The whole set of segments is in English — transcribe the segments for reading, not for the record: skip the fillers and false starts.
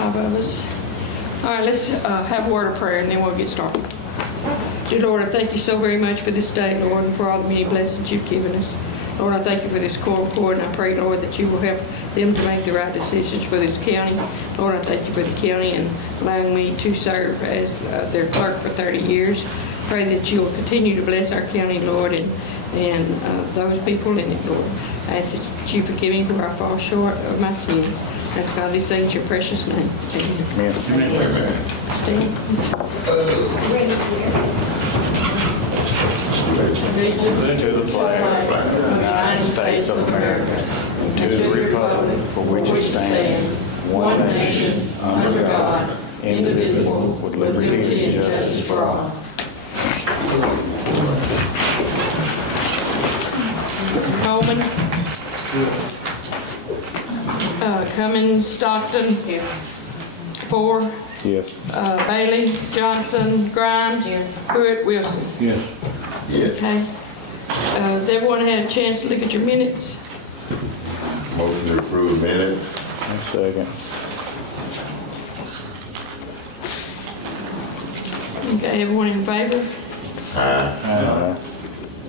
5 of us. All right, let's have a word of prayer and then we'll get started. Dear Lord, I thank you so very much for this day, Lord, and for all the many blessings you've given us. Lord, I thank you for this Quorum Board, and I pray, Lord, that you will help them to make the right decisions for this county. Lord, I thank you for the county and allowing me to serve as their clerk for 30 years. Pray that you will continue to bless our county, Lord, and those people in it, Lord. I ask that you forgive me where I fall short of my sins. I ask all these things in your precious name. Amen. Amen. Stand. To the flag of the United States of America, and to the republic for which it stands, one nation, under God, indivisible, with liberty and justice for all. Coleman. Cummins, Stockton. 4. Yes. Bailey, Johnson, Grimes, Pruitt, Wilson. Yes. Okay. Has everyone had a chance to look at your minutes? Motion to approve minutes. Second. Okay, everyone in favor? Aye.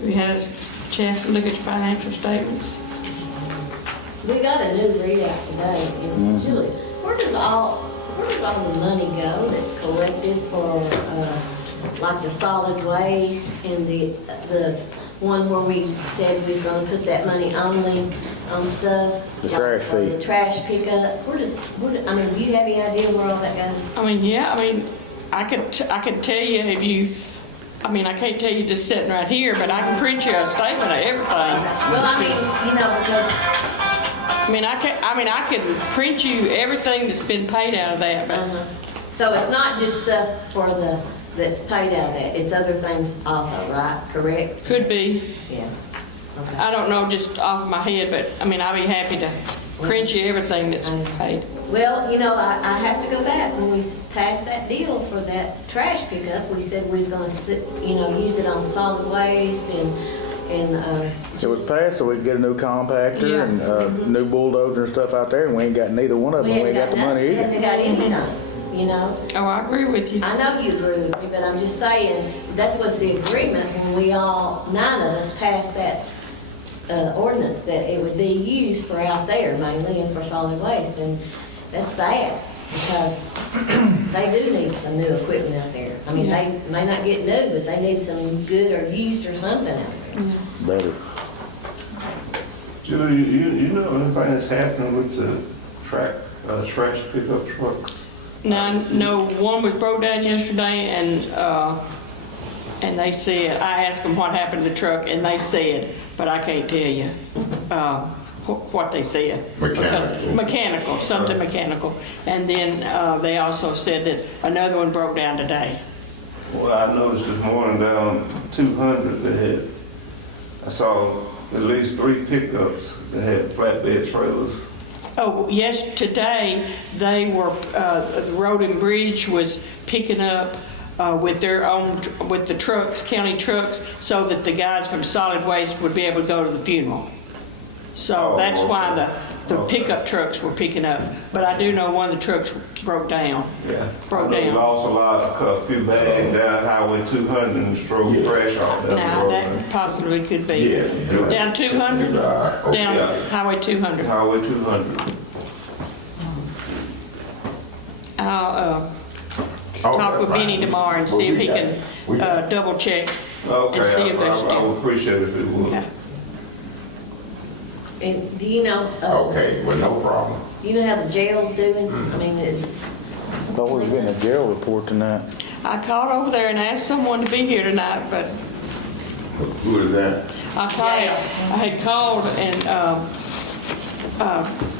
We had a chance to look at your financial statements. We got a new readout today, and Julie, where does all the money go that's collected for, like the solid waste and the one where we said we was gonna put that money only on stuff? The trash fee. The trash pickup, I mean, do you have any idea where all that goes? I could tell you if you, I can't tell you just sitting right here, but I can print you a statement of everything. Well, I mean, because I could print you everything that's been paid out of that, but so it's not just stuff that's paid out of that, it's other things also, right? Correct? could be. Yeah. Okay. I don't know just off my head, but I'll be happy to print you everything that's paid. Well, I have to go back. When we passed that deal for that trash pickup, we said we was gonna use it on solid waste and It was passed so we could get a new compactor Yeah. and new bulldozer and stuff out there, and we ain't got neither one of them. We ain't got the money We either. haven't got anything, Oh, I agree with you. I know you agree with me, but I'm just saying, that was the agreement when we all, 9 of us passed that ordinance, that it would be used for out there mainly and for solid waste. And that's sad because they do need some new equipment out there. They may not get new, but they need some good or used or something out there. Better. Julie, you know anything that's happening with the trash pickup trucks? No, one was broke down yesterday, and they said, I asked them what happened to the truck, and they said, but I can't tell you what they said. Mechanical, something mechanical. And then they also said that another one broke down today. Well, I noticed this morning down 200 I saw at least 3 pickups that had flatbed trailers. Oh, yes, today they were, the Road and Bridge was picking up with the trucks, county trucks, so that the guys from solid waste would be able to go to the funeral. So that's why the pickup trucks were picking up. But I do know one of the trucks broke down. Yeah. Broke We down. also lost a few bags down Highway 200 and drove trash off down the Now, road. that possibly could be. Yeah. Down 200? Down Yeah. Highway 200. Highway 200. I'll talk with Benny tomorrow and see if he can double check and see if they're I still. would appreciate it if it would. Okay. And do you know? Okay, well, no problem. You know how the jail's doing? Is I thought we were getting a jail report tonight. I called over there and asked someone to be here tonight, but Who is that? I had called and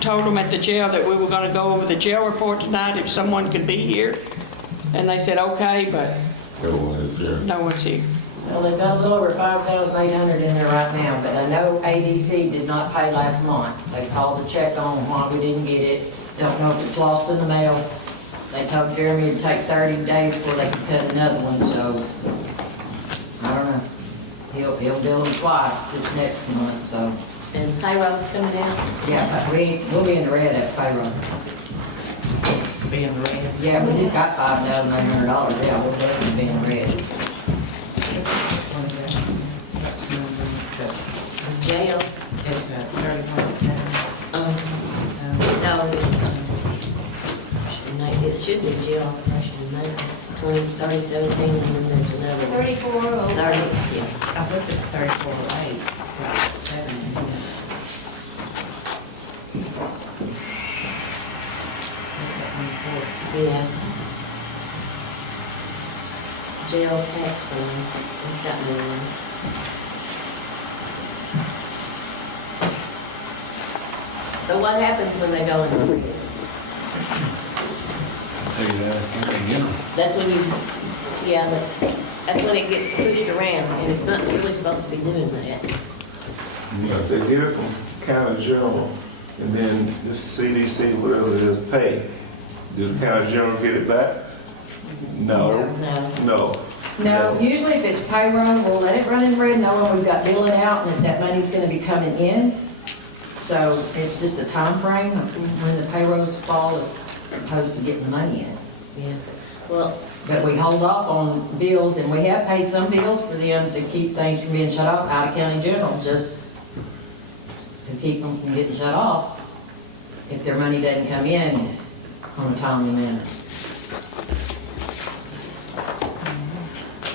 told them at the jail that we were going to go over the jail report tonight if someone could be here. And they said, okay, but No one is here. no one's here. Well, they've got a little over 5,800 in there right now, but I know ADC did not pay last month. They called to check on why we didn't get it. Don't know if it's lost in the mail. They told Jeremy it'd take 30 days before they could cut another one, so I don't know. He'll bill them twice this next month, so. and payroll's coming out? Yeah, but we'll be in the red at payroll. be in the red. Yeah, we just got $5,900, yeah, we'll definitely be in red. That's number, Jail, it's 31,700. no, it should be jail operation and maintenance, 3017, and then there's another. 34. 30, yeah. I looked at 3408, it's got 7 in it. That's at 140. Yeah. Jail tax fund, it's got me in. So what happens when they go in the red? That's when you, yeah, but that's when it gets pushed around, and it's not really supposed to be doing that. If they get it from county general, and then the CDC, whatever it is, pay, does the county general get it back? No. No. No. No, usually if it's payroll, we'll let it run in red, knowing we've got billing out and that money's gonna be coming in. So it's just a time frame when the payrolls fall as opposed to getting the money in. Yeah, well, But we hold off on bills, and we have paid some bills for them to keep things from being shut off out of county general, just to keep them from getting shut off if their money doesn't come in on a timely manner.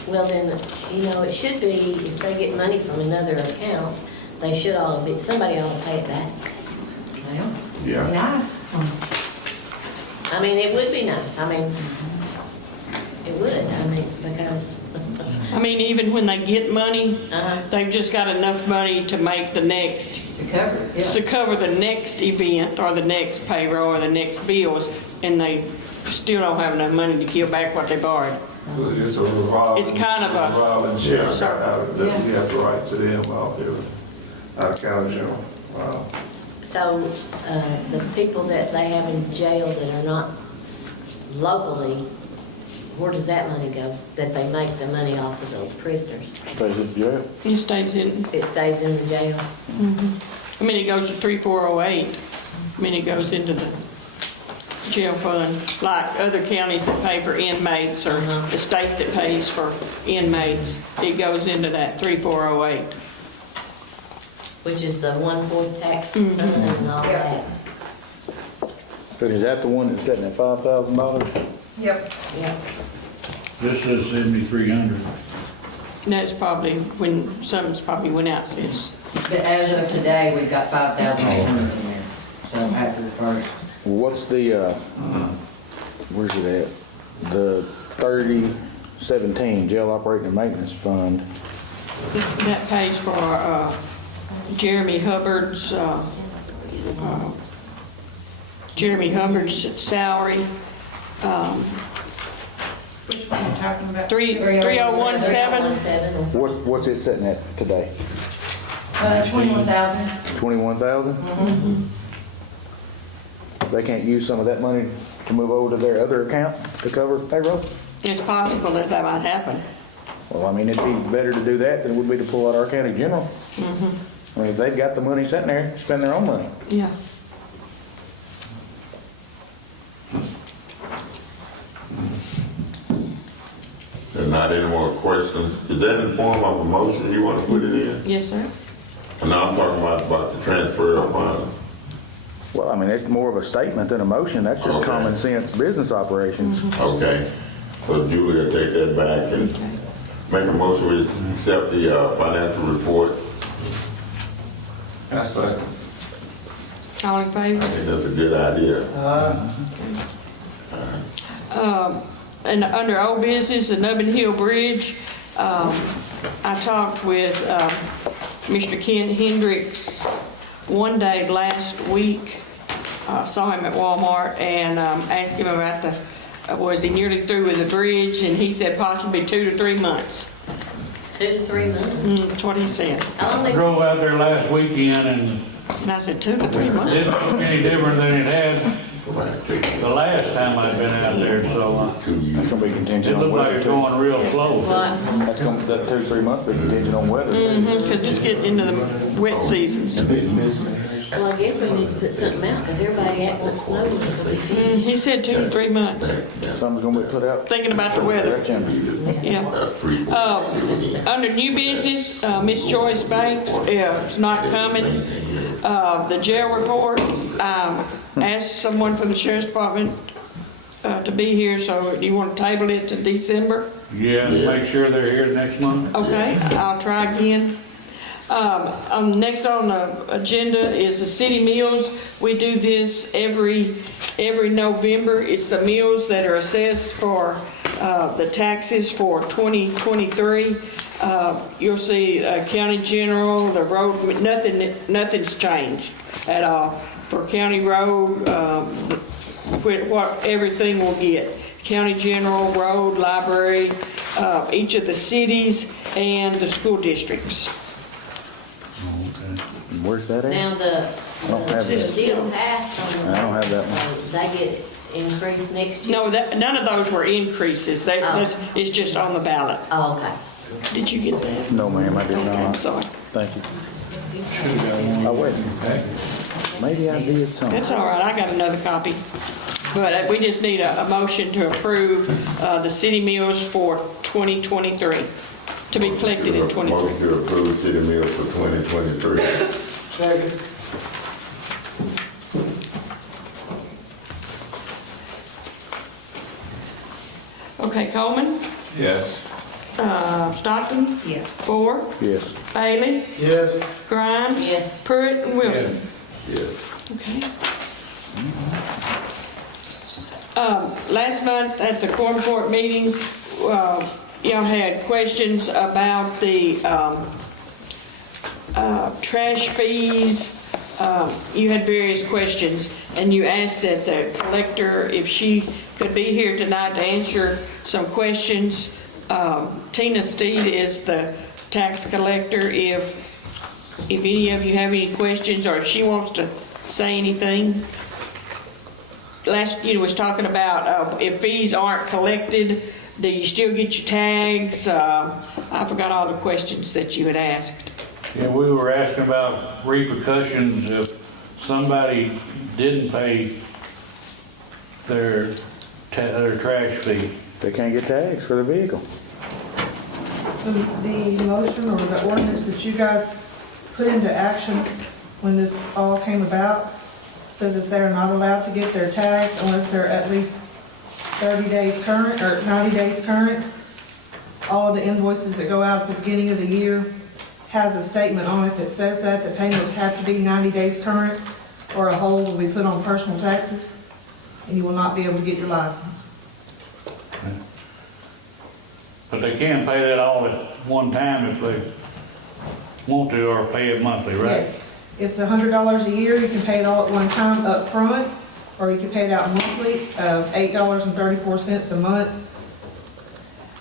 well then, it should be, if they get money from another account, they should all be, somebody ought to pay it back. Well, Yeah. nice. I mean, it would be nice, I mean, it would, because, I mean, even when they get money, uh, they've just got enough money to make the next, To cover it, yeah. to cover the next event or the next payroll or the next bills, and they still don't have enough money to give back what they borrowed. So it's just a revolving. It's kind of a- Revolving check out that Yeah. we have to write to them out there, out of county general. Wow. so, the people that they have in jail that are not locally, where does that money go? That they make the money off of those prisoners? Stays at jail. It stays in, It stays in the jail? I mean, it goes to 3408. I mean, it goes into the jail fund, like other counties that pay for inmates or the state that pays for inmates. It goes into that 3408. Which is the 1/4 tax fund and all that. But is that the one that's sitting at $5,000? Yep. Yeah. This says 7,300. That's probably when, something's probably went out since. But as of today, we've got 5,800 in there, so after the first. What's the, where's it at? The 3017 Jail Operating and Maintenance Fund. That pays for Jeremy Hubbard's salary. Which one are you talking about? 3017. 3017. What's it sitting at today? 21,000. 21,000? They can't use some of that money to move over to their other account to cover payroll? It's possible that that might happen. Well, I mean, it'd be better to do that than it would be to pull out our county general. I mean, if they've got the money sitting there, spend their own money. Yeah. There's not any more questions. Is that in the form of a motion you want to put it in? Yes, sir. No, I'm talking about the transfer of funds. Well, I mean, it's more of a statement than a motion. That's just Okay. common sense business operations. Okay. So Julie will take that back and make a motion to accept the financial report. That's like, All in I favor? think that's a good idea. And under old business, the Nubbin Hill Bridge, I talked with Mr. Ken Hendricks one day last week. Saw him at Walmart and asked him about was he nearly through with the bridge? And he said possibly 2 to 3 months. 2 to 3 months. That's what he said. How long they, Drove out there last weekend and And I said 2 to 3 months. it didn't look any different than it had the last time I'd been out there, so 2 years. That's gonna be contingent it on looked like weather it's too. going real slow. what? That's gonna, that 2 to 3 months be contingent on weather. Because it's getting into the wet seasons. mismanaged. Well, I guess we need to put something out, because everybody wants to know what's going to be finished. He said 2 to 3 months, Something's gonna be put out. thinking about the weather. Yeah. Under new business, Miss Joyce Banks is not coming. The jail report, asked someone from the sheriff's department to be here, so do you want to table it to December? Yeah, make sure they're here next month. Okay, I'll try again. Next on the agenda is the city meals. We do this every November. It's the meals that are assessed for the taxes for 2023. You'll see county general, the road, nothing's changed at all. For county road, what everything will get. County general, road, library, each of the cities and the school districts. Where's that at? Now, don't have the that. deal passed on. I don't have that one. They get increased next year? No, none of those were increases. It's just on the ballot. Oh, okay. Did you get that? No, ma'am, I did Okay, I'm not. sorry. Thank you. Oh, wait. Maybe I did something. That's all right, I got another copy. But we just need a motion to approve the city meals for 2023, to be collected in 23. Motion to approve city meals for 2023. Okay, Coleman, Yes. Stockton, Yes. Ford, Yes. Bailey, Yes. Grimes, Yes. Pruitt, and Wilson. Yes. Okay. Last month at the Quorum Court meeting, y'all had questions about the trash fees. You had various questions, and you asked that the collector, if she could be here tonight to answer some questions. Tina Steed is the tax collector. If any of you have any questions, or if she wants to say anything. Last year was talking about if fees aren't collected, do you still get your tags? I forgot all the questions that you had asked. Yeah, we were asking about repercussions if somebody didn't pay their trash fee. They can't get tags for their vehicle. The motion or the ordinance that you guys put into action when this all came about said that they're not allowed to get their tags unless they're at least 30 days current or 90 days current. All of the invoices that go out at the beginning of the year has a statement on it that says that the payments have to be 90 days current or a hold will be put on personal taxes and you will not be able to get your license. But they can pay that all at one time if they want to, or pay it monthly, right? Yes. It's $100 a year. You can pay it all at one time up front, or you can pay it out monthly of $8.34 a month.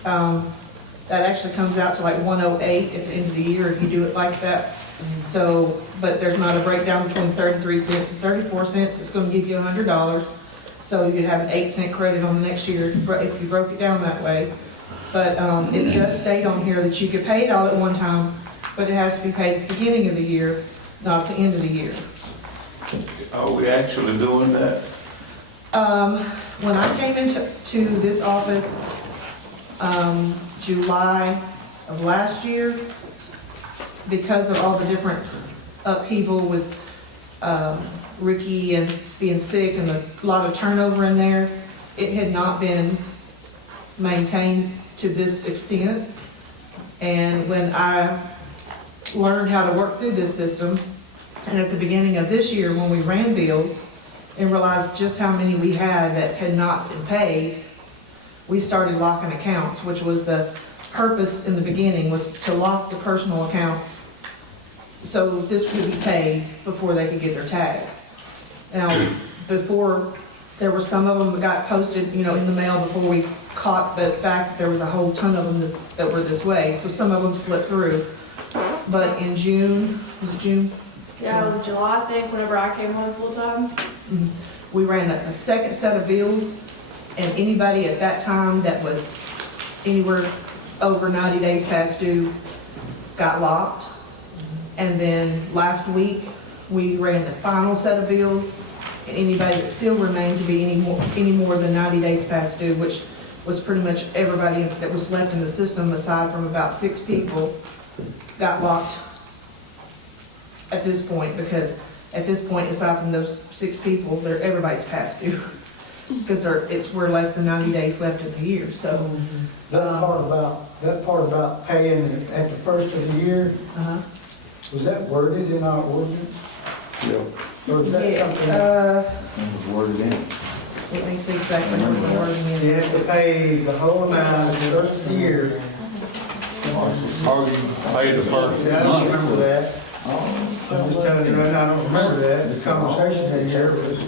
That actually comes out to like $108 at the end of the year if you do it like that. So, but there's not a breakdown between 33 cents and 34 cents. It's going to give you $100. So you'd have an 8-cent credit on the next year if you broke it down that way. But it does state on here that you could pay it all at one time, but it has to be paid at the beginning of the year, not at the end of the year. Are we actually doing that? When I came into this office, July of last year, because of all the different upheaval with Ricky and being sick and a lot of turnover in there, it had not been maintained to this extent. And when I learned how to work through this system, and at the beginning of this year when we ran bills and realized just how many we had that had not been paid, we started locking accounts, which was the purpose in the beginning, was to lock the personal accounts so this could be paid before they could get their tags. Now, before, there were some of them that got posted, in the mail before we caught the fact that there was a whole ton of them that were this way, so some of them slipped through. But in June, was it June? Yeah, it was July, I think, whenever I came home full-time. We ran a second set of bills, and anybody at that time that was anywhere over 90 days past due got locked. And then last week, We ran the final set of bills, and anybody that still remained to be any more than 90 days past due, which was pretty much everybody that was left in the system, aside from about 6 people, got locked at this point, because at this point, aside from those 6 people, everybody's past due. Because we're less than 90 days left of the year, so. That part about paying at the first of the year, was that worded in our ordinance? Yeah. Or is that Yeah, something? It was worded in. let me see exactly what the wording You is. have to pay the whole amount at the first of the year. Or you pay the first See, I don't month. remember that. I'm just telling you right now, I don't remember that. The conversation in here was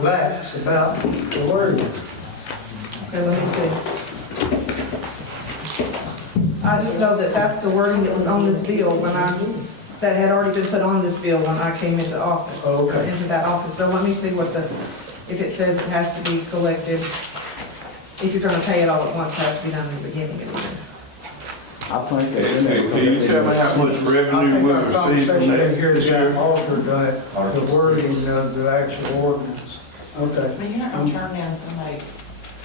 lax about the wording. Okay, let me see. I just know that that's the wording that was on this bill that had already been put on this bill when I came into office. Oh, okay. Into that office. So let me see if it says it has to be collected, if you're gonna pay it all at once, it has to be done in the beginning of the year. I think that. Can you tell me how much revenue we received from that Here this year? got altered, the wording of the actual ordinance. Okay. But you're not gonna turn down somebody's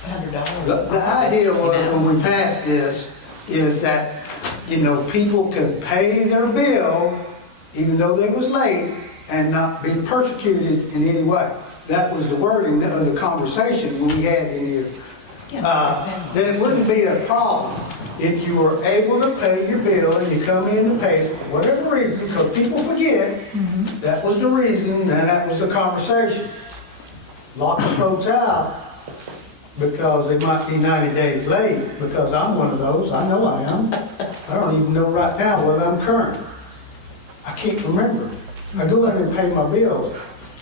$100. The idea was, when we passed this, is that, people could pay their bill, even though they was late, and not be persecuted in any way. That was the wording of the conversation when we had in here. Then it wouldn't be a problem if you were able to pay your bill and you come in to pay it, for whatever reason, because people forget, that was the reason, and that was the conversation. Lock the folks out because they might be 90 days late, because I'm one of those, I know I am. I don't even know right now whether I'm current. I can't remember. I go in and pay my bills,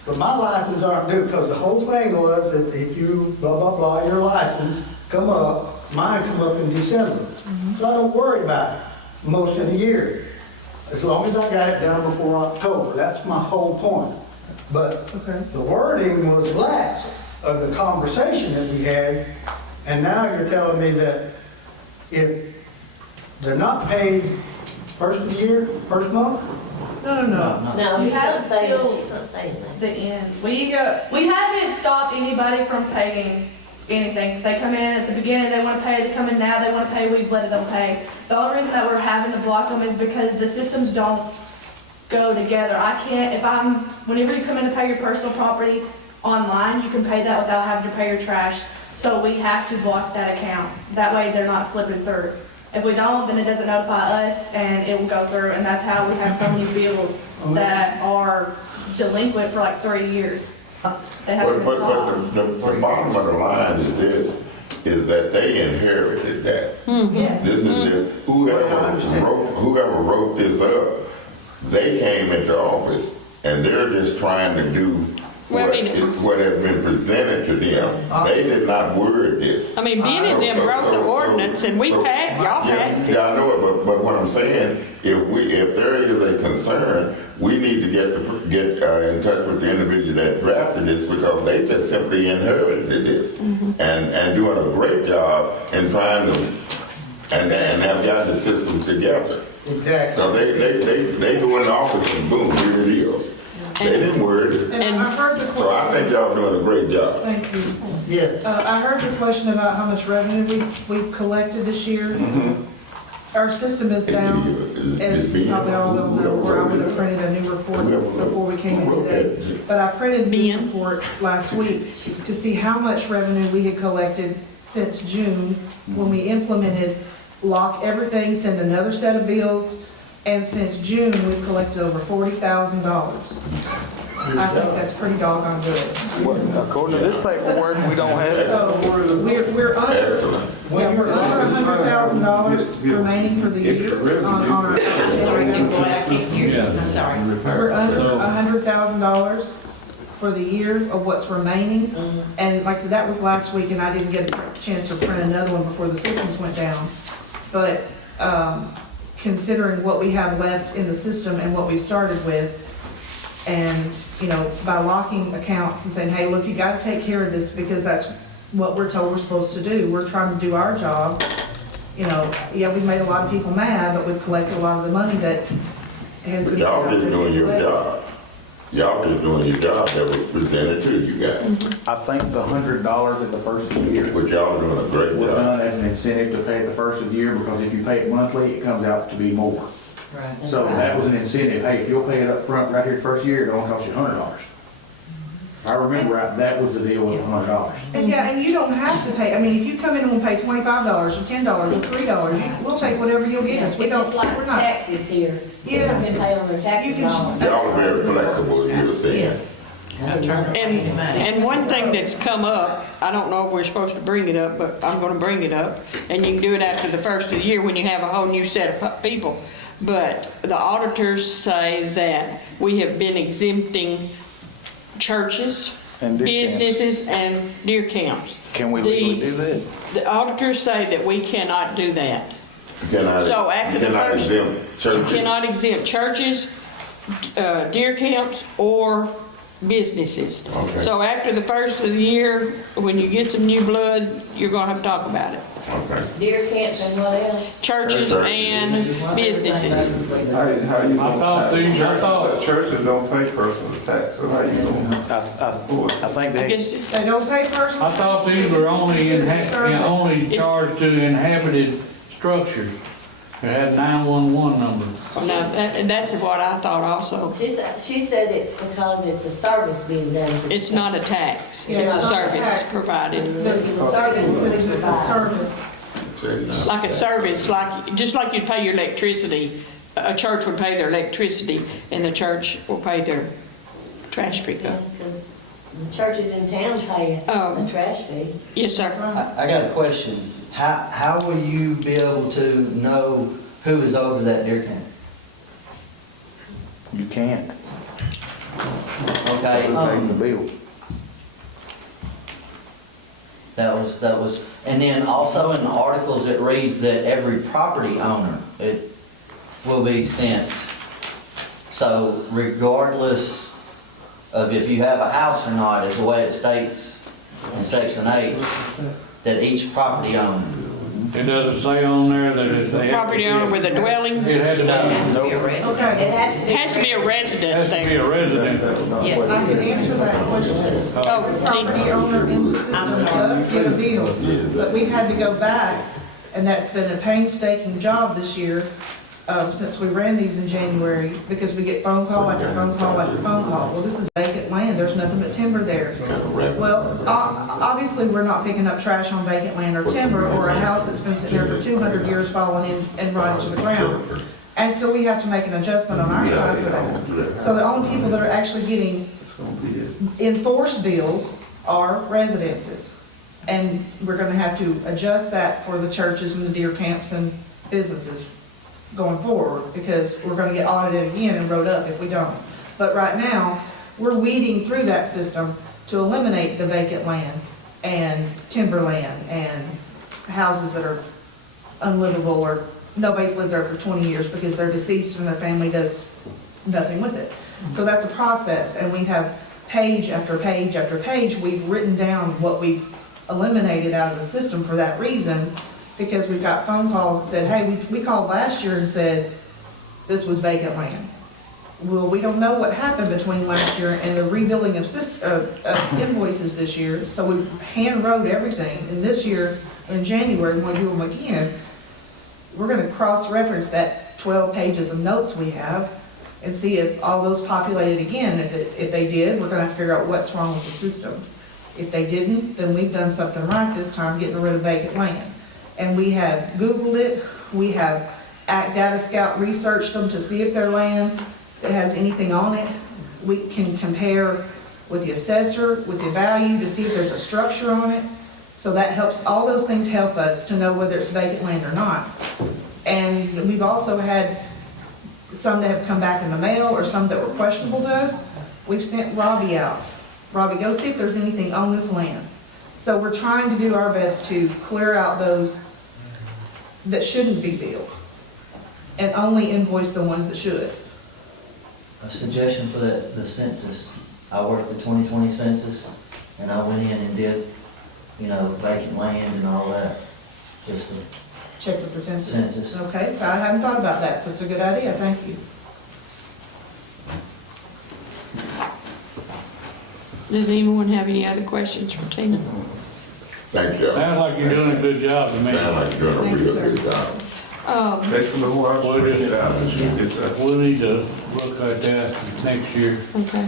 but my license aren't due, because the whole thing was that if you blah, blah, blah, your license come up, mine come up in December. So I don't worry about it most of the year, as long as I got it done before October. That's my whole point. But the wording was lax of the conversation that we had, and now you're telling me that if they're not paid first of the year, first month? No. No, You he's not have saying, till- she's not saying that. The end. We haven't stopped anybody from paying anything. If they come in at the beginning, they want to pay, they come in now, they want to pay, we've let them pay. The only reason that we're having to block them is because the systems don't go together. Whenever you come in to pay your personal property online, you can pay that without having to pay your trash. So we have to block that account. That way they're not slipping through. If we don't, then it doesn't notify us and it will go through. And that's how we have so many bills that are delinquent for like 3 years. They haven't been solved. But the bottom of the line is this, is that they inherited that. Yeah. This is whoever wrote this up, they came into office and they're just trying to do Well, what has been presented to them. They did not word this. I mean, Ben and them wrote the ordinance, and y'all passed it. Yeah, I know it, but what I'm saying, if there is a concern, we need to get in touch with the individual that drafted this, because they just simply inherited this and doing a great job in trying to and have got the system together. Exactly. So they go in the office and boom, here it is. They didn't word it. And I heard the So I think y'all doing a great job. Thank you. Yes. I heard the question about how much revenue we've collected this year. Our system is down, as you probably all know, where I would have printed a new report before we came in today. But I printed the report last week to see how much revenue we had collected since June, when we implemented lock everything, send another set of bills, and since June, we've collected over $40,000. I think that's pretty doggone good. According to this paperwork, we don't have it. So we're under, Excellent. yeah, we're under $100,000 remaining for the year on our. I'm sorry, you boy, I can't hear you. I'm sorry. We're under $100,000 for the year of what's remaining. And like I said, that was last week, and I didn't get a chance to print another one before the systems went down. But considering what we have left in the system and what we started with, and, by locking accounts and saying, hey, look, you gotta take care of this, because that's what we're told we're supposed to do. We're trying to do our job. Yeah, we've made a lot of people mad, but we've collected a lot of the money that has been. But y'all just doing your job. y'all just doing your job that was presented to you guys. I think the $100 at the first of the year But y'all doing a great was job. done as an incentive to pay at the first of the year, because if you pay it monthly, it comes out to be more. Right. So that was an incentive, hey, if you'll pay it up front right here the first year, it only cost you $100. I remember right, that was the deal with the $100. And yeah, and you don't have to pay, I mean, if you come in and will pay $25 or $10 or $3, we'll take whatever you'll give us. We It's don't, just like we're not. taxes here. Yeah. You can pay on their You taxes can- all. Y'all were very flexible, you were saying. And one thing that's come up, I don't know if we're supposed to bring it up, but I'm gonna bring it up, and you can do it after the first of the year when you have a whole new set of people. But the auditors say that we have been exempting churches, And deer camps. businesses, and deer camps. Can we legally do that? The auditors say that we cannot do that. Cannot, So after the cannot first- exempt We churches. cannot exempt churches, deer camps, or businesses. Okay. So after the first of the year, when you get some new blood, you're gonna have to talk about it. Okay. Deer camps and what else? Churches and businesses. How you I thought Churches don't pay personal tax, so how you gonna? I think I they, guess, They don't pay personal. I thought these were only only It's- charged to inhabited structures that had 911 numbers. now, that's what I thought also. She said it's because it's a service being done to. It's not a tax, Yeah, it's a it's not a service tax. provided. It's a service being It's a provided. service. Like a service, just like you'd pay your electricity. A church would pay their electricity, and the church will pay their trash pickup. Because the churches in town pay a trash fee. Yes, sir. I got a question. How will you be able to know who is over that deer camp? you can't. Okay, Who pays the bill? that was, and then also in the articles it reads that every property owner, it will be sent. So regardless of if you have a house or not, is the way it states in section 8, that each property owner. It doesn't say on there that they have to Property be owner with a dwelling, It had to It has be, to be a resident. Okay, It has to be. it has to be a has resident to be there. a resident. Yes. I can answer that question. Oh, Property owner in the I'm system sorry. does get a bill, but we've had to go back, and that's been a painstaking job this year, since we ran these in January, because we get phone call after phone call after phone call. Well, this is vacant land, there's nothing but timber there. Well, obviously, we're not picking up trash on vacant land or timber, or a house that's been sitting there for 200 years falling in and rotting to the ground. And so we have to make an adjustment on our side for that. So the only people that are actually getting enforced bills are residences. And we're gonna have to adjust that for the churches and the deer camps and businesses going forward, because we're gonna get audited again and wrote up if we don't. But right now, we're weeding through that system to eliminate the vacant land and timberland and houses that are unlivable, or nobody's lived there for 20 years because they're deceased and their family does nothing with it. So that's a process, and we have page after page after page, we've written down what we've eliminated out of the system for that reason, because we've got phone calls that said, hey, we called last year and said this was vacant land. Well, we don't know what happened between last year and the rebuilding of invoices this year, so we hand wrote everything, and this year, in January, when we do them again, we're gonna cross-reference that 12 pages of notes we have and see if all those populated again. If they did, we're gonna have to figure out what's wrong with the system. If they didn't, then we've done something right this time, getting rid of vacant land. And we have Googled it, we have Data Scout researched them to see if their land that has anything on it. We can compare with the assessor, with the value, to see if there's a structure on it. So that helps, all those things help us to know whether it's vacant land or not. And we've also had some that have come back in the mail, or some that were questionable to us. We've sent Robbie out. Robbie, go see if there's anything on this land. So we're trying to do our best to clear out those that shouldn't be billed, and only invoice the ones that should. A suggestion for the census. I worked the 2020 census, and I went in and did, vacant land and all that, just to Check with the census. census. Okay, I hadn't thought about that, so that's a good idea, thank you. Does anyone have any other questions for Tina? Thank you. Sounds like you're doing a good job to me. Sound like you're doing a real good job. Take some more, spread it out, and she'll get that. We'll need to look at that next year. Okay.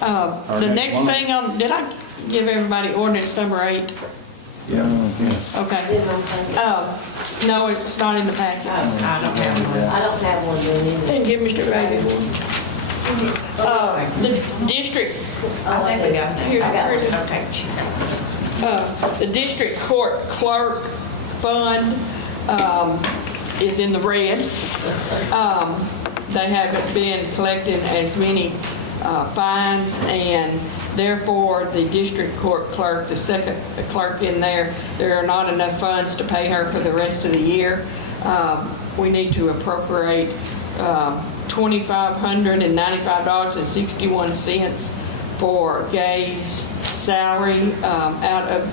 The next thing on, did I give everybody ordinance number 8? Yeah. Okay. Is it my thing? No, it's not in the packet. I don't have one. I don't have one doing either. Then give Mr. Bailey one. The district, I think we got that. here's I got where it is. Okay, she got it. The district court clerk fund is in the red. They haven't been collecting as many fines, and therefore the district court clerk, the second clerk in there are not enough funds to pay her for the rest of the year. We need to appropriate $2,595.61 for Gay's salary out of,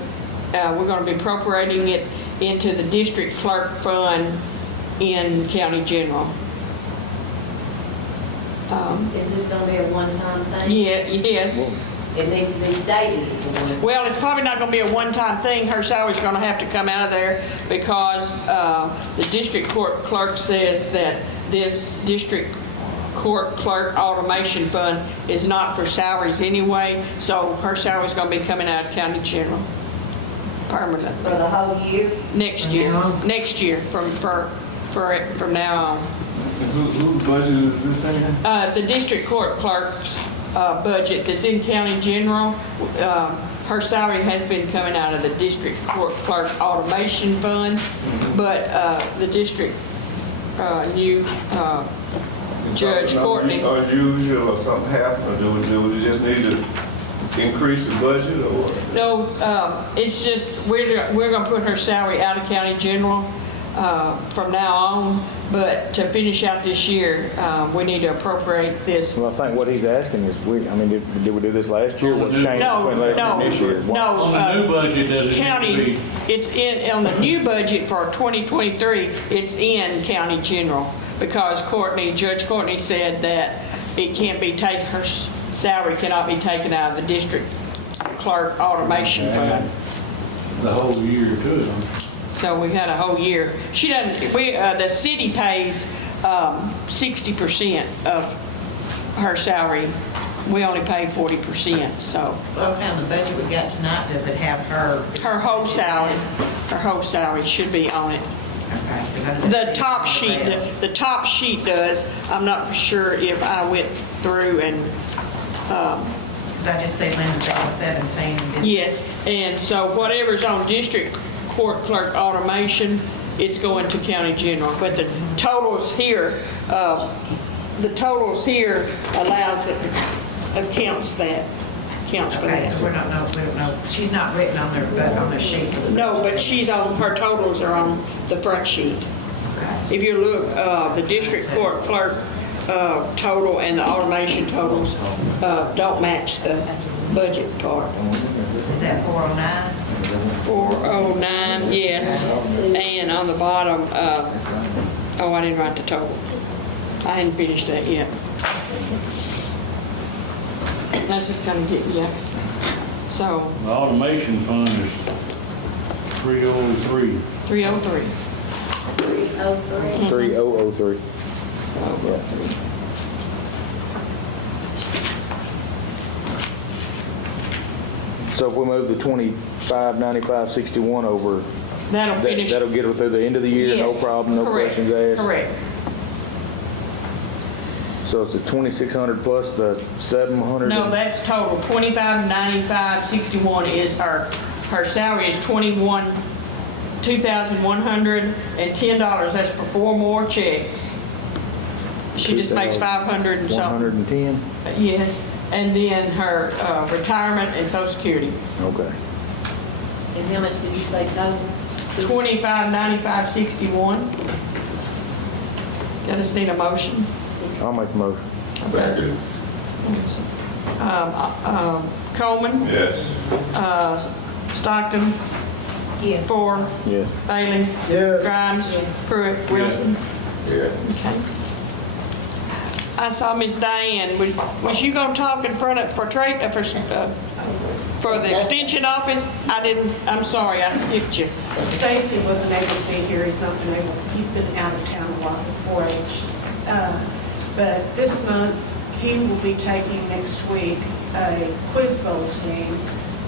we're going to be appropriating it into the district clerk fund in county general. Is this gonna be a one-time thing? Yes. It needs to be stated it's a one. Well, it's probably not going to be a one-time thing. Her salary's going to have to come out of there because the district court clerk says that this district court clerk automation fund is not for salaries anyway, so her salary's going to be coming out of county general permanently. For the whole year? Next year from now on. Whose budget is this in? The district court clerk's budget that's in county general, her salary has been coming out of the district court clerk automation fund, but the district new Judge Courtney. Unusual or something happened, or do we just need to increase the budget, or? No, it's just, we're gonna put her salary out of county general from now on, but to finish out this year, we need to appropriate this. Well, I think what he's asking is, did we do this last year? What's changed between last year and this year? On the new budget, does it need to County, be? it's on the new budget for 2023, it's in county general, because Judge Courtney said that it can't be taken, her salary cannot be taken out of the district clerk automation fund. The whole year too. So we had a whole year. She doesn't, the city pays 60% of her salary. We only pay 40%, so. What kind of budget we got tonight, does it have her? Her whole salary should be on it. Okay. 'Cause I The just- top sheet does. I'm not sure if I went through and, 'Cause I just see Linda Bell 17. and this- yes. And so whatever's on district court clerk automation, it's going to county general. But the totals here allows, accounts for Okay, that. so we don't know, she's not written on there, but on the sheet. No, but her totals are on the front sheet. Okay. If you look, the district court clerk total and the automation totals don't match the budget part. Is that 409? 409, yes. And on the bottom, I didn't write the total. I hadn't finished that yet. That's just kind of getting you. So, The automation fund is 303. 303. 303. 3003. So if we move the 259561 over, That'll finish. that'll get her through the end of the year, no Yes, problem, no correct, questions asked? Correct. So it's the 2600 plus the 700? No, that's total. 259561 is her salary is $2,110. That's for 4 more checks. She just makes 500 and something. 110? Yes, and then her retirement and Social Security. Okay. And how much did you say total? 259561. I just need a motion. I'll make the motion. Second. Coleman, Yes. Stockton, Yes. Ford, Yes. Bailey, Yes. Grimes, Pruitt, Wilson. Yeah. Okay. I saw Miss Diane. Was you gonna talk in front of, For the extension office, I'm sorry, I skipped you. Stacy wasn't able to be here, he's been out of town a lot with 4-H. But this month, he will be taking next week a quiz bowl team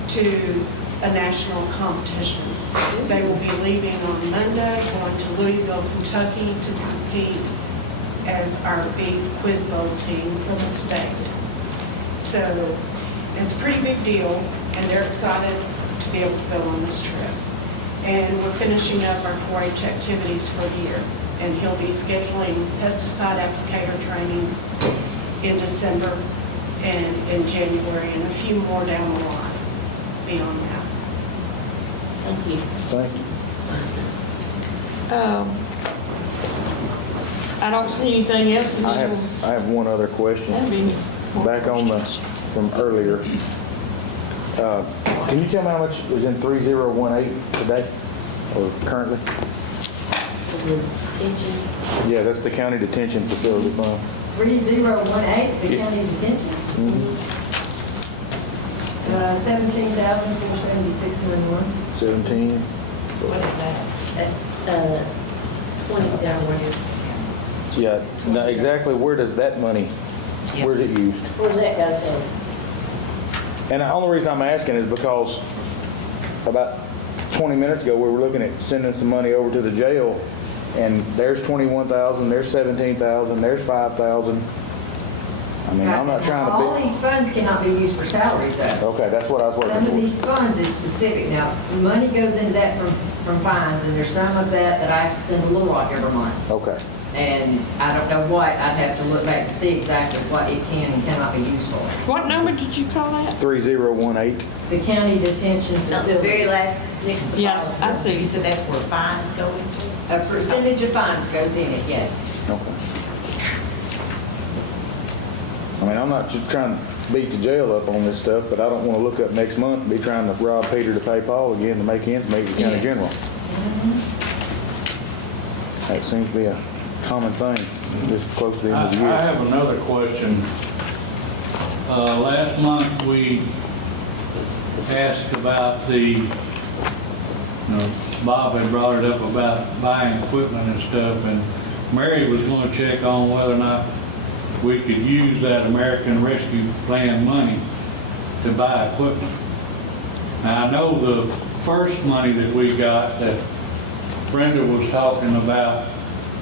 to a national competition. They will be leaving on Monday, going to Louisville, Kentucky to compete as our big quiz bowl team for the state. So it's a pretty big deal, and they're excited to be able to go on this trip. And we're finishing up our 4-H activities for the year, and he'll be scheduling pesticide applicator trainings in December and in January, and a few more down the line beyond that. Thank you. Thank you. I don't see anything else. And I then have one other question. that'd be more Back on the, questions. from earlier. Can you tell me how much was in 3018 today, or currently? It was teaching. Yeah, that's the county detention facility fund. 3018, the county detention, Mhm. 17,476.91. 17. What is that? That's 27. Yeah, now exactly where does that money, where's it used? Where's that go to? And the only reason I'm asking is because about 20 minutes ago, we were looking at sending some money over to the jail, and there's 21,000, there's 17,000, there's 5,000. I mean, I'm not Now, trying all to these funds cannot be used for salaries, though. okay, that's what I was Some of working these funds is specific. Now, money goes into that from fines, and there's some of that I have to send to Little Rock every month. for. Okay. And I don't know what, I'd have to look back to see exactly what it can and cannot be used for. What number did you call that? 3018. The county detention The facility, very last, next to the Yes, bottom. I You see. said that's where fines go into? a percentage of fines goes in it, yes. Okay. I mean, I'm not just trying to beat the jail up on this stuff, but I don't want to look up next month and be trying to rob Peter to pay Paul again to make ends meet the county Yeah. general. That seems to be a common thing, this close to the end of the I year. have another question. Last month, we asked about Bob had brought it up about buying equipment and stuff, and Mary was going to check on whether or not we could use that American Rescue Plan money to buy equipment. Now, I know the first money that we got that Brenda was talking about,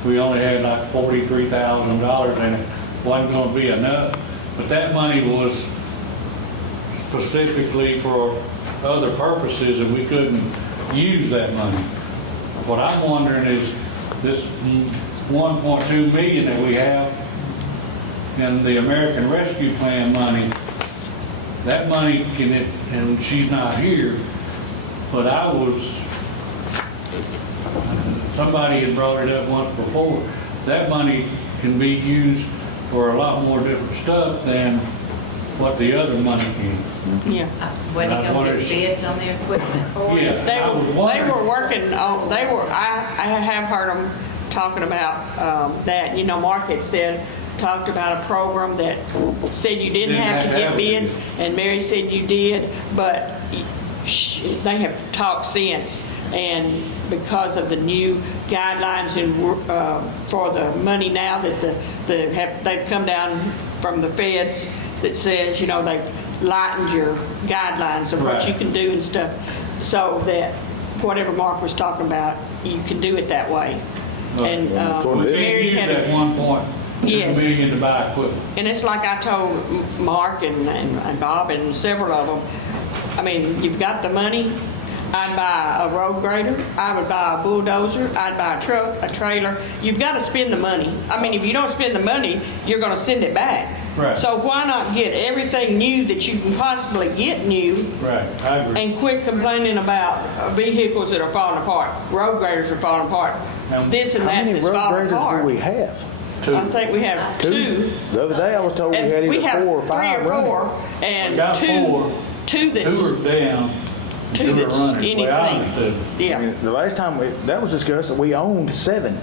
we only had like $43,000 and it wasn't going to be enough. But that money was specifically for other purposes and we couldn't use that money. What I'm wondering is this 1.2 million that we have in the American Rescue Plan money, that money can, and she's not here, but somebody had brought it up once before, that money can be used for a lot more different stuff than what the other money can. Yeah. When you gonna get bids on the equipment for us? Yeah. They I was were wondering- working on, I have heard them talking about that. You know, Mark had talked about a program that said you didn't have to get bids, and Mary said you did, but they have talked since. And because of the new guidelines and for the money now that they've come down from the feds that says, you know, they've lightened your guidelines of what you can do and stuff, so that whatever Mark was talking about, you can do it that way. And We can't Mary use had that a, 1.2 million to buy equipment. and it's like I told Mark and Bob and several of them, I mean, you've got the money. I'd buy a road grader, I would buy a bulldozer, I'd buy a truck, a trailer. You've got to spend the money. I mean, if you don't spend the money, you're going to send it back. Right. So why not get everything new that you can possibly get new Right, I agree. and quit complaining about vehicles that are falling apart, road graders are falling apart, this and How that many is road falling graders do apart. we have? I think we have two. The other day I was told we had And we either have 4 or 5 3 or 4, We and got two 4. that's, Two are down. two are that's running, the way I anything. understood. I Yeah, mean, the last time that was discussed, we owned 7.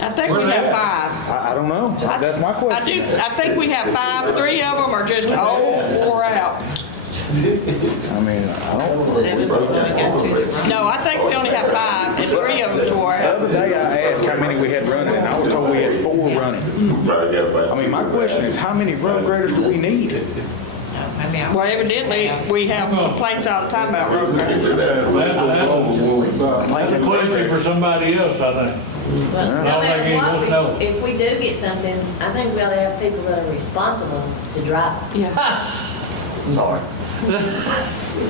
I think Where we they have at? 5. I don't know. That's my I question. do, I think we have 5, 3 of them are just all wore out. I I mean, I don't. Seven, no, we got two that run. No, I think we only have 5, and 3 of them's wore The out. other day I asked how many we had running, and I was told we had 4 running. Right, yeah, but- I mean, my question is, how many road graders do we need? No, I mean, Well, evidently, we have complaints all the time about road graders. That's a question for somebody else, I think. Well, I no don't think he wants to know. matter what, if we do get something, I think we ought to have people that are responsible to drive. Yeah, Sorry.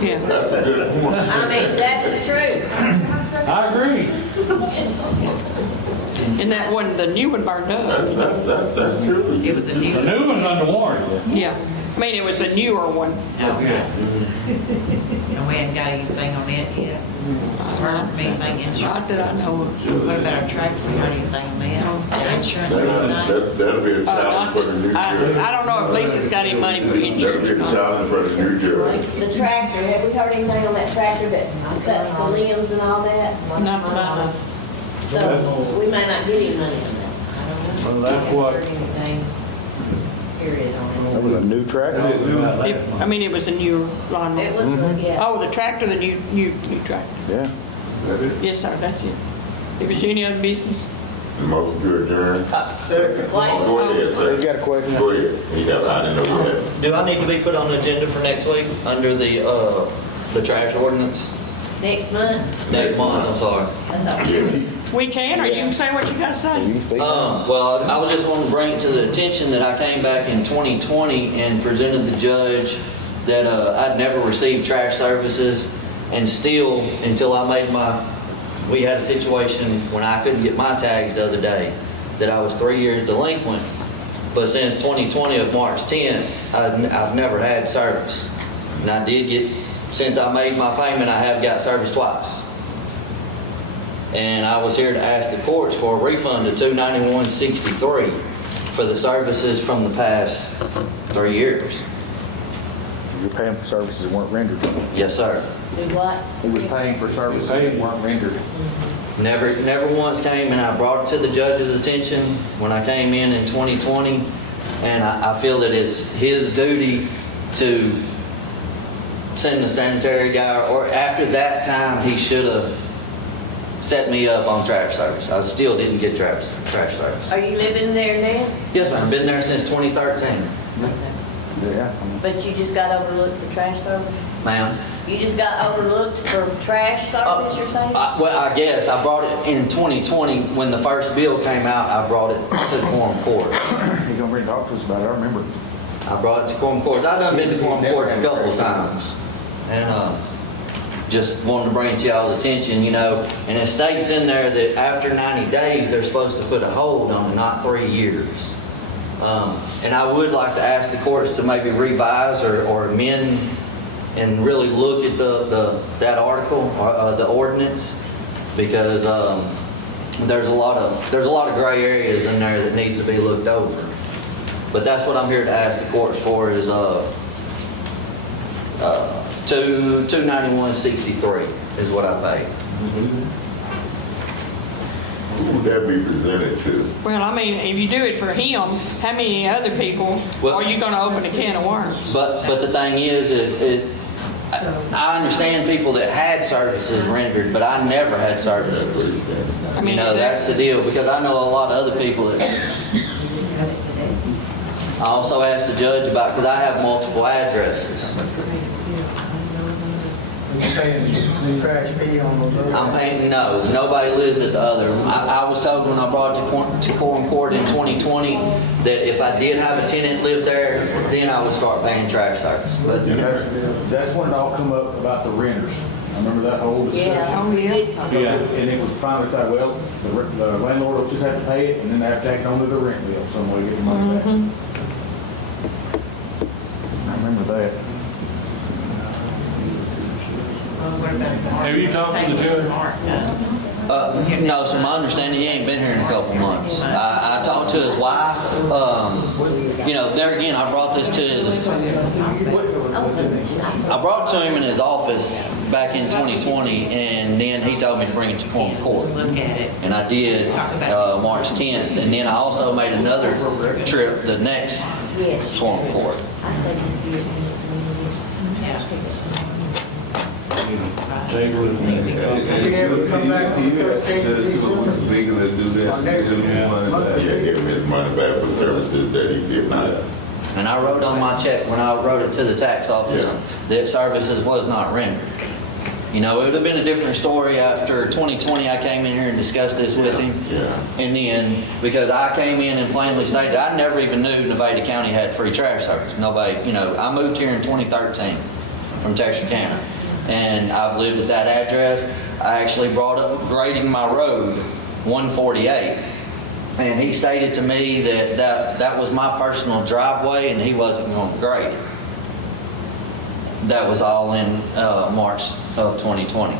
yeah. That's a good point. I mean, that's the truth. I agree. And that one, the new one burned up. That's true. it was a new. The new one's under warranty. Yeah. I mean, it was the newer one. Okay. And we hadn't got anything on it yet. Or anything insurance. Not that I know of. What about our tracks? We heard anything on that? The insurance or anything? That'll be a challenge for the new judge. I don't know if Lisa's got any money for That'll insurance be or a not. challenge for the new judge. The tractor, have we heard anything on that tractor that cuts the limbs and all that? Not that I know. So we may not get any money on that. Well, that's what. Heard anything, period, on it. That was a new tractor. I mean, it was a new lawnmower. It was, yeah. Oh, the tractor, the new tractor. Yeah. Yes, sir, that's it. If there's any other business, Motion to adjourn. Second. Go ahead, sir. He's got a question. Go ahead. I didn't know you had. Do I need to be put on the agenda for next week under the trash ordinance? Next month, Next month, I'm sorry. that's all. Yes. we can, or you can say what you gotta You say. can speak. Well, I was just wanting to bring it to the attention that I came back in 2020 and presented the judge that I'd never received trash services, and still, until I made we had a situation when I couldn't get my tags the other day, that I was 3 years delinquent, but since 2020 of March 10th, I've never had service. And I did get, since I made my payment, I have got service twice. And I was here to ask the courts for a refund of $291.63 for the services from the past 3 years. You're paying for services that weren't rendered. Yes, sir. Do what? He was paying for services that weren't rendered. Never once came, and I brought it to the judge's attention when I came in 2020, and I feel that it's his duty to send the sanitary guy, or after that time, he should have set me up on trash service. I still didn't get trash service. Are you living there now? Yes, ma'am. Been there since 2013, Yeah. But you just got overlooked for trash service? ma'am. You just got overlooked for trash service, you're saying? Well, I guess I brought it in 2020 when the first bill came out. I brought it to Quorum Court. He's gonna bring talk to us about it, I remember. I brought it to Quorum Courts. I've done been to Quorum Courts a couple of times, and just wanted to bring it to y'all's attention, and it states in there that after 90 days, they're supposed to put a hold on it, not 3 years. And I would like to ask the courts to maybe revise or amend and really look at that article, the ordinance, because there's a lot of gray areas in there that needs to be looked over. But that's what I'm here to ask the courts for is $291.63 is what I paid. Who would that be presented to? Well, I mean, if you do it for him, how many other people are you gonna open a can of worms? But the thing is I understand people that had services rendered, but I never had services. I mean, That's the deal, because I know a lot of other people that. I also asked the judge about, because I have multiple addresses. You paying the trash fee on those other? I'm paying, no, nobody lives at the other. I was told when I brought it to Quorum Court in 2020 that if I did have a tenant live there, then I would start paying trash service. But That's when it all come up about the renters. I remember that whole discussion. Yeah, we did talk. Yeah. And it was finally said, well, the landlord will just have to pay it, and then they have to tack onto the rent bill, some way to get the money back. I remember that. Well, what about Mark? Have you talked to the Take it judge? Mark, no, so my understanding, he ain't been here in a couple months. I talked to his wife. There again, I brought this to I brought it to him in his office back in 2020, and then he told me to bring it to Quorum Court. Let's look at it. And I did March 10th, and then I also made another trip the next Yes. Quorum Court. I said he's good. Yeah. Table it. Be able to come back on the 13th of December. Legally do that. Our next Give him money back. Yeah, give him his money back for services that he did not. And I wrote on my check when I wrote it to the tax office that services was not rendered. You know, it would have been a different story after 2020. I came in here and discussed this with him. Yeah. And then, because I came in and plainly stated, I never even knew Nevada County had free trash service. Nobody, you know, I moved here in 2013 from Texarkana. And I've lived at that address. I actually brought up grading my road, 148. And he stated to me that was my personal driveway and he wasn't going to grade it. That was all in March of 2020.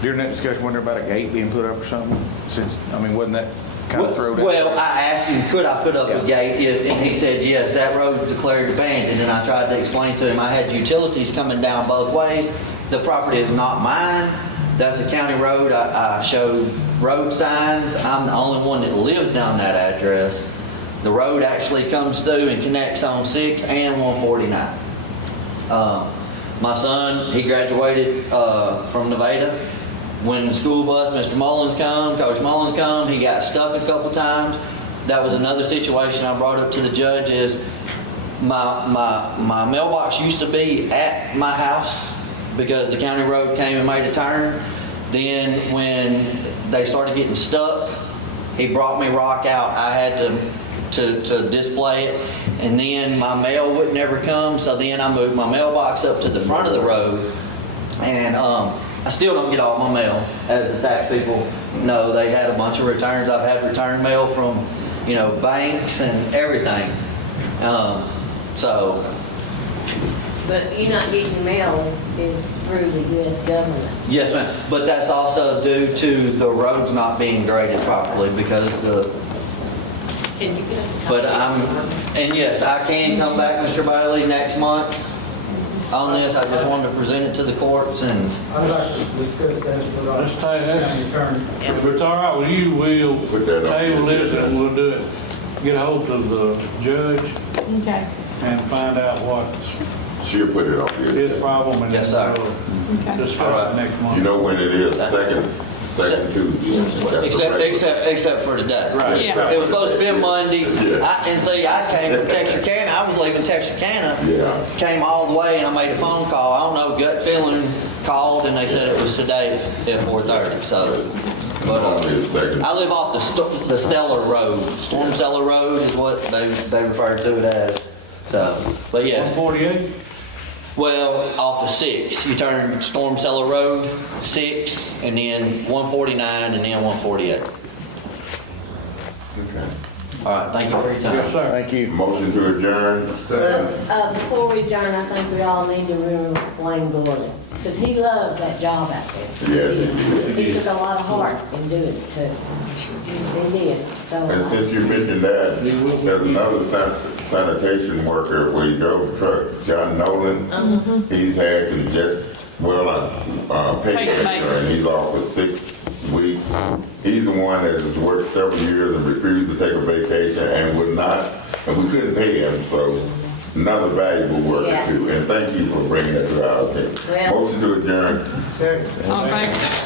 During that discussion, wasn't there about a gate being put up or something? Since, I mean, wasn't that kind of thrown out? Well, I asked him, could I put up a gate and he said, yes, that road is declared abandoned. And I tried to explain to him, I had utilities coming down both ways. The property is not mine. That's a county road. I showed road signs. I'm the only one that lives down that address. The road actually comes through and connects on 6 and 149. My son, he graduated from Nevada. When the school bus, Coach Mullins come, he got stuck a couple times. That was another situation I brought up to the judge is my mailbox used to be at my house because the county road came and made a turn. Then when they started getting stuck, he brought me rock out. I had to display it, and then my mail would never come, so then I moved my mailbox up to the front of the road, and I still don't get all my mail. As the tax people know, they had a bunch of returns. I've had return mail from, you know, banks and everything. But you're not getting mail is through the U.S. government. Yes, ma'am, but that's also due to the roads not being graded properly because Can you get us a copy? But and yes, I can come back, Mr. Bailey, next month on this. I just wanted to present it to the courts and. I'd like to discuss that with our Let's take that. county attorney. If it's all right with you, we'll Put that on. table this and we'll do it. Get a hold of the judge Okay, and find out what She'll put it on his here. problem and Yes, sir. we'll okay. discuss it next month. You know when it is, second Tuesday. That's the right. Except for today. Right. Yeah. It was supposed to be a Monday. Yeah. And see, I came from Texarkana. I was leaving Texarkana. Yeah. Came all the way and I made a phone call. I don't know, gut feeling called and they said it was today at 4:30. So, but Only a second. I live off the Cellar Road. Storm Cellar Road is what they refer to it as. So, but yes. 148? Well, off of 6, you turn Storm Cellar Road, 6, and then 149, and then 148. Okay. All right, thank you for your time. Yes, sir. Thank you. Motion to adjourn. Before we adjourn, I think we all need to remember Wayne Gordon, because he loved that job out there. Yes, he did. He took a lot of heart in doing it too. He did, And so. since you mentioned that, there's another sanitation worker where he drove the truck, John Nolan. He's had pacemaker, and he's off for 6 weeks. He's the one that has worked several years and refused to take a vacation and would not, and we couldn't pay him, so another valuable worker Yeah. too. And thank you for bringing that to our attention. Well- Motion to adjourn. Second. All in favor?